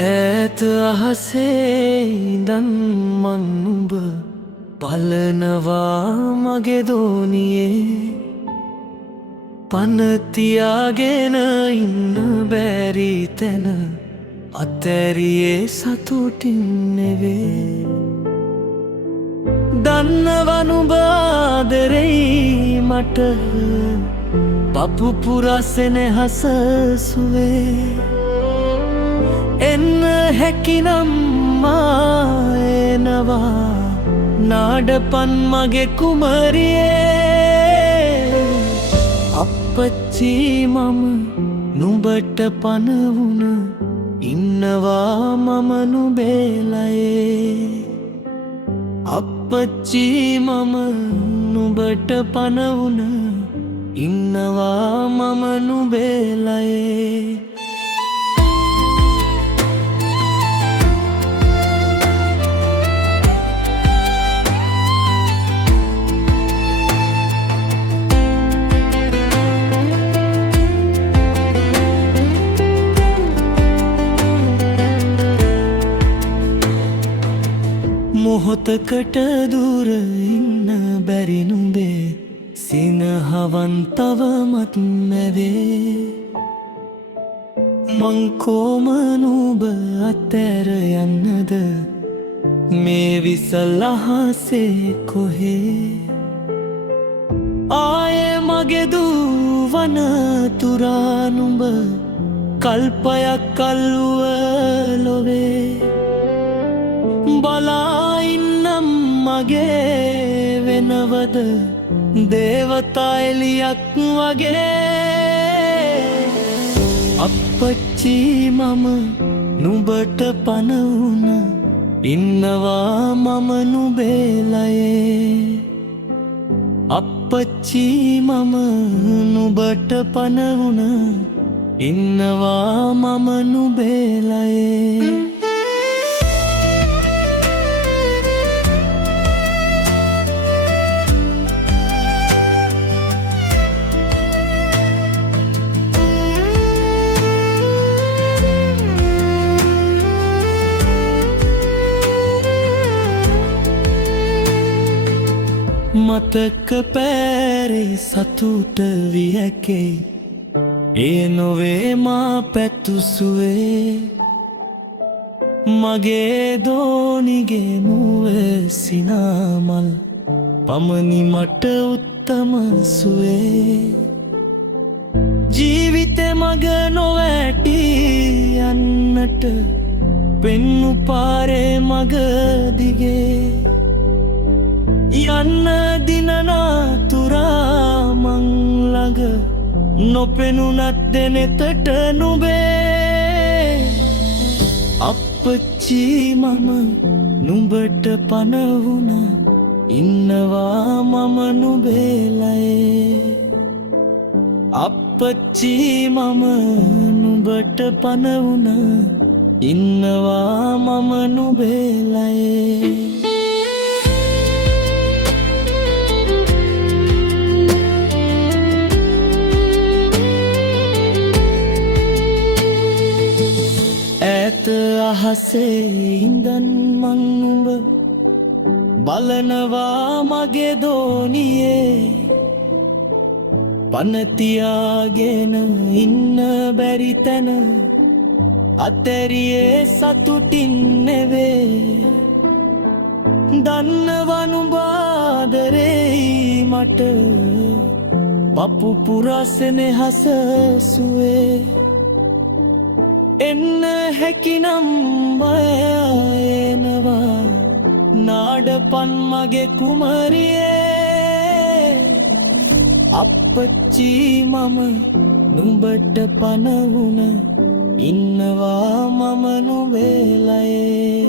ඈත අහසේ ඉඳන් මං නුඹ බලනවා මගේ දෝනියේ පන තියාගෙන ඉන්න බැරි තැන අතැරියේ සතුටින් නෙවේ දන්නවා නුඹ ආදරෙයි මට පපු පුරා සෙනෙහස සුවේ එන්න හැකිනම් මා එනවා නාඩපන් මගේ කුමරියේ අප්පච්චි මම නුඹට පන වුණ ඉන්නවා මම නුඹේලයේ අප්පච්චි මම නුඹට පන වුණ ඉන්නවා මම නුඹේලයේ මොහොතකට දුර ඉන්න බැරි නුඹේ සිනහවන් තවමත් නැවේ මං කොම නුඹ අතැර යන්නද මේ විසල් අහසේ කොහේ ආයේ මගේ දුවන තුරා නුඹ කල්පයක් කල්ුව ලොවේ බලා ඉන්නම් මගේ වෙනවද දේවතා එලියක් වගේ අප්පච්චි මම නුඹට පන වුණ ඉන්නවා මම නුඹේලයේ අප්පච්චි මම නුඹට පන වුණ ඉන්නවා මම නුඹේලයේ මතක පෑරේ සතුට වියකේ ඒ නොවේ මා පැතුසුවේ මගේ දෝනිගේ මුවේ සිනාමල් පමණි මට උත්තම සුවේ ජීවිතේ මග නොවැටි යන්නට පෙන්නු පාරේ මග දිගේ යන්න දිනනා තුරා මං ළඟ නොපෙනුනත් දෙනෙතට නුඹේ අප්පච්චි මම නුඹට පන වුණ ඉන්නවා මම නුඹේලයේ අප්පච්චි මම නුඹට පන වුණ ඉන්නවා මම නුඹේලයේ අහසේ ඉඳන් මං නුඹ බලනවා මගේ දෝනියේ පන තියාගෙන ඉන්න බැරි තැන අතැරියේ සතුටින් නෙවේ දන්නවා නුඹ ආදරෙයි මට පපු පුරා සෙනෙහස සුවේ එන්න හැකිනම් එනවා නාඩපන් මගේ කුමරියේ අප්පච්චි මම නුඹට පන වුණ ඉන්නවා මම නුඹේලයේ